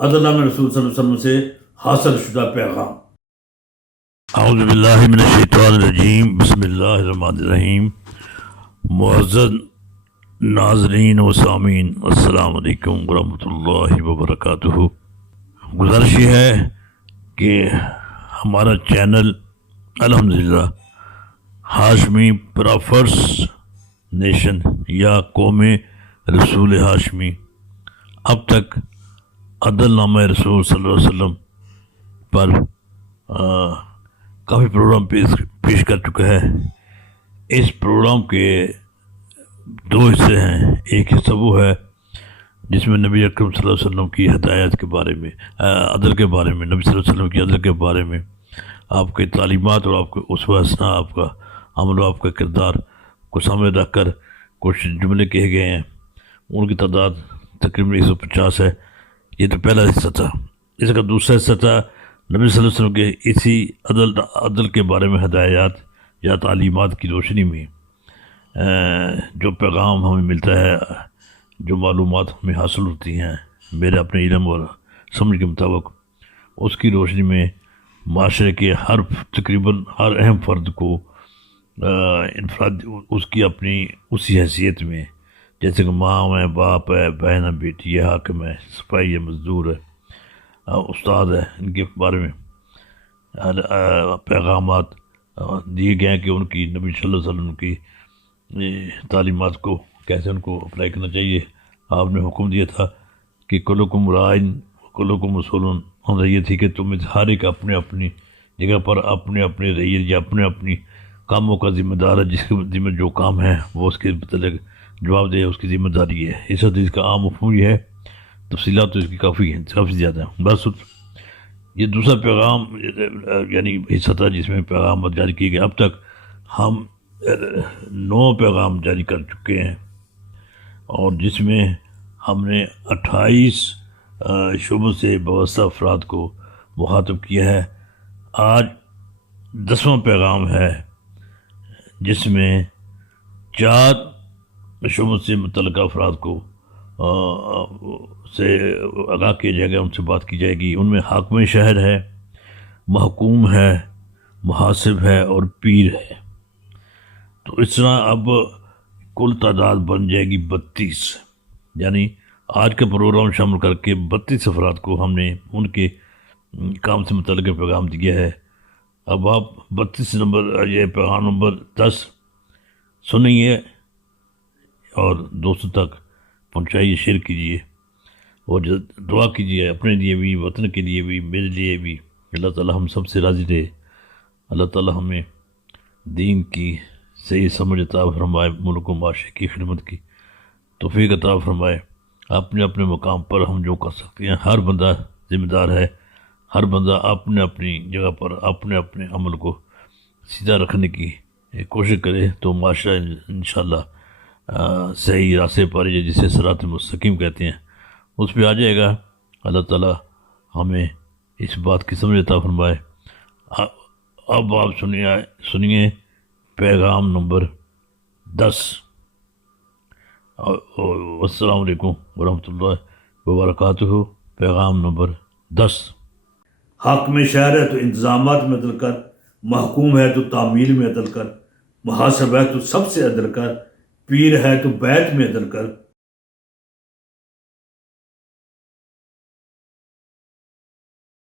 عدل نامہ رسول صلی اللہ علیہ وسلم سے حاصل شدہ پیغام۔ اعوذ باللہ من الشیطان الرجیم، بسم اللہ الرحمن الرحیم۔ معزز ناظرین و سامعین، السلام علیکم ورحمۃ اللہ وبرکاتہ۔ گزارش یہ ہے کہ ہمارا چینل الحمدللہ ہاشمی پرافرس نیشن یا قوم رسول ہاشمی اب تک عدل نامہ رسول صلی اللہ علیہ وسلم پر کافی پروگرام پیش کر چکا ہے۔ اس پروگرام کے دو حصے ہیں۔ ایک حصہ وہ ہے جس میں نبی اکرم صلی اللہ علیہ وسلم کی ہدایت کے بارے میں، عدل کے بارے میں، نبی صلی اللہ علیہ وسلم کی عدل کے بارے میں آپ کی تعلیمات اور آپ کے اسوہ حسنہ، آپ کا عمل و آپ کا کردار کو سامنے رکھ کر کچھ جملے کہے گئے ہیں۔ ان کی تعداد تقریباً 150 ہے۔ یہ تو پہلا حصہ تھا۔ اس کا دوسرا حصہ تھا نبی صلی اللہ علیہ وسلم کے اسی عدل کے بارے میں ہدایات یا تعلیمات کی روشنی میں جو پیغام ہمیں ملتا ہے، جو معلومات ہمیں حاصل ہوتی ہیں میرے اپنے علم اور سمجھ کے مطابق، اس کی روشنی میں معاشرے کے تقریباً ہر اہم فرد کو انفراد اس کی اپنی اسی حیثیت میں، جیسے کہ ماں ہے، باپ ہے، بہن ہے، بیٹی ہے، حاکم ہے، سپاہی ہے، مزدور ہے، استاد ہے، ان کے بارے میں پیغامات دیے گئے ہیں کہ ان کی نبی صلی اللہ علیہ وسلم کی تعلیمات کو کیسے ان کو اپلائی کرنا چاہیے۔ آپ نے حکم دیا تھا کہ کلکم رائن کلکم مسئولون عن رعیتہ، کہ تم ہر ایک اپنے اپنی جگہ پر اپنے اپنے رعیت یا اپنے اپنی کاموں کا ذمہ دار ہے۔ جس کے ذمہ جو کام ہے وہ اس کے متعلق جواب دے، اس کی ذمہ داری ہے۔ اس حدیث کا عام مفہوم یہ ہے، تفصیلات تو اس کی کافی ہیں، کافی زیادہ ہیں۔ بس یہ دوسرا پیغام یعنی حصہ تھا جس میں پیغامات جاری کیے گئے۔ اب تک ہم 9 پیغام جاری کر چکے ہیں، اور جس میں ہم نے 28 شعبوں سے وابستہ افراد کو مخاطب کیا ہے۔ آج 10واں پیغام ہے جس میں 4 شعبوں سے متعلقہ افراد کو سے آگاہ کیا جائے گا، ان سے بات کی جائے گی۔ ان میں حاکم شہر ہے، محکوم ہے، محاسب ہے اور پیر ہے۔ تو اس طرح اب کل تعداد بن جائے گی 32، یعنی آج کا پروگرام شامل کر کے 32 افراد کو ہم نے ان کے کام سے متعلق پیغام دیا ہے۔ اب آپ 32 نمبر یہ پیغام نمبر 10 سنیے اور دوستوں تک پہنچائیے، شیئر کیجیے، اور دعا کیجیے اپنے لیے بھی، وطن کے لیے بھی، میرے لیے بھی۔ اللہ تعالی ہم سب سے راضی رہے۔ اللہ تعالی ہمیں دین کی صحیح سمجھ عطا فرمائے، ملک و معاشرے کی خدمت کی توفیق عطا فرمائے۔ اپنے اپنے مقام پر ہم جو کر سکتے ہیں، ہر بندہ ذمہ دار ہے، ہر بندہ اپنے اپنی جگہ پر اپنے اپنے عمل کو سیدھا رکھنے کی کوشش کرے تو معاشرہ انشاءاللہ صحیح راستے پر، جسے صراط مستقیم کہتے ہیں، اس پہ آ جائے گا۔ اللہ تعالی ہمیں اس بات کی سمجھ عطا فرمائے۔ اب آپ سنیے پیغام نمبر 10۔ السلام علیکم ورحمۃ اللہ وبرکاتہ۔ پیغام نمبر 10۔ حاکم شہر ہے تو انتظامات میں عدل کر، محکوم ہے تو تعمیل میں عدل کر، محاسب ہے تو سب سے عدل کر، پیر ہے تو بیت میں عدل کر،